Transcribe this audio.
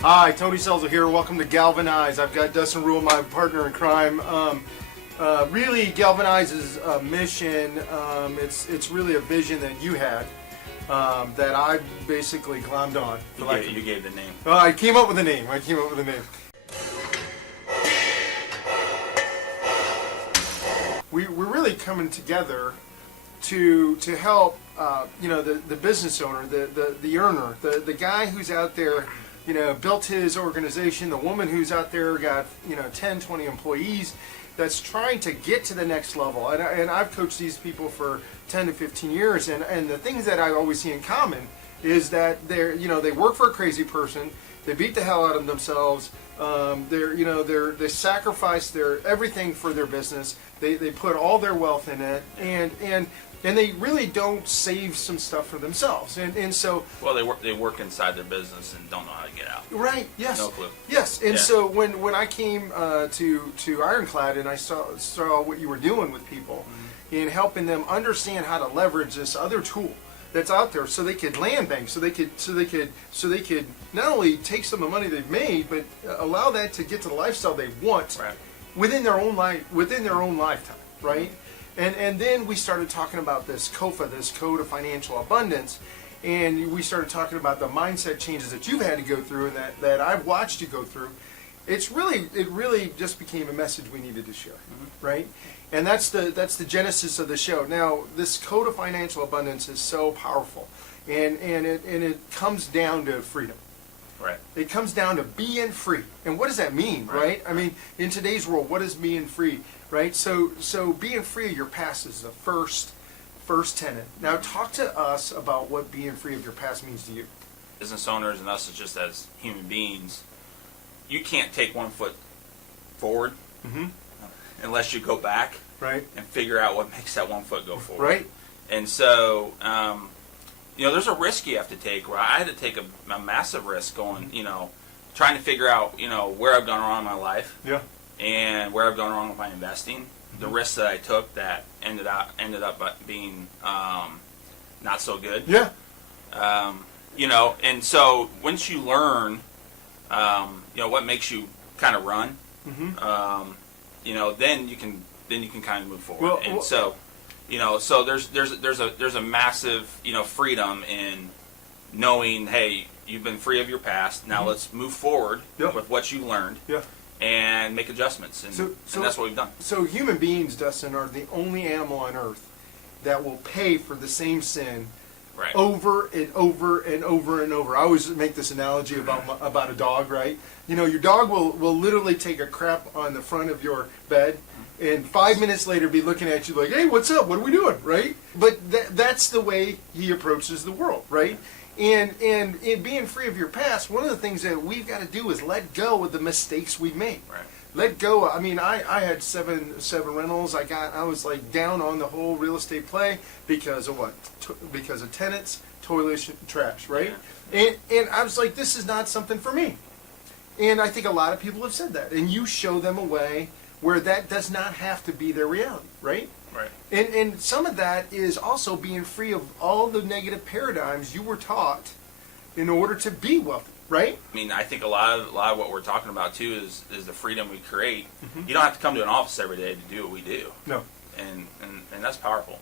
Hi, Tony Selzel here. Welcome to Galvanize. I've got Dustin Rule, my partner in crime. Really, Galvanize's mission, it's really a vision that you had that I basically glommed on. You gave the name. I came up with a name. We're really coming together to help the business owner, the earner, the guy who's out there, built his organization, the woman who's out there got 10, 20 employees, that's trying to get to the next level. And I've coached these people for 10 to 15 years, and the things that I always see in common is that they work for a crazy person, they beat the hell out of themselves, they sacrifice their everything for their business, they put all their wealth in it, and they really don't save some stuff for themselves, and so they work inside their business and don't know how to get out. Right. Yes. No clue. Yes. And so when I came to Ironclad and I saw what you were doing with people, in helping them understand how to leverage this other tool that's out there, so they could land bank, so they could not only take some of the money they've made, but allow that to get to the lifestyle they want, right, within their own lifetime, right? And then we started talking about this COFA, this Code of Financial Abundance, and we started talking about the mindset changes that you've had to go through and that I've watched you go through. It really just became a message we needed to share, right? And that's the genesis of the show. Now, this Code of Financial Abundance is so powerful, and it comes down to freedom. Right. It comes down to being free. And what does that mean, right? I mean, in today's world, what is being free, right? So being free of your past is the first tenet. Now, talk to us about what being free of your past means to you. Business owners and us just as human beings, you can't take one foot forward unless you go back, right, and figure out what makes that one foot go forward. Right. And so, there's a risk you have to take. Where I had to take a massive risk going, trying to figure out, where I've gone wrong in my life, and where I've gone wrong with my investing. The risks that I took that ended up being not so good. Yeah. And so once you learn, what makes you kind of run, then you can kind of move forward. So there's a massive freedom in knowing, hey, you've been free of your past. Now let's move forward with what you learned. And make adjustments, and that's what we've done. So human beings, Dustin, are the only animal on earth that will pay for the same sin over and over and over and over. I always make this analogy about a dog, right? Your dog will literally take a crap on the front of your bed, and 5 minutes later be looking at you like, hey, what's up? What are we doing, right? But that's the way he approaches the world, right? And in being free of your past, one of the things that we've got to do is let go of the mistakes we've made. Right. Let go. I mean, I had seven rentals. I was like down on the whole real estate play because of what? Because of tenants, toilets, trash, right? Yeah. And I was like, this is not something for me. And I think a lot of people have said that. And you show them a way where that does not have to be their reality, right? Right. And some of that is also being free of all the negative paradigms you were taught in order to be wealthy, right? I mean, I think a lot of what we're talking about too is the freedom we create. You don't have to come to an office every day to do what we do. No. And that's powerful.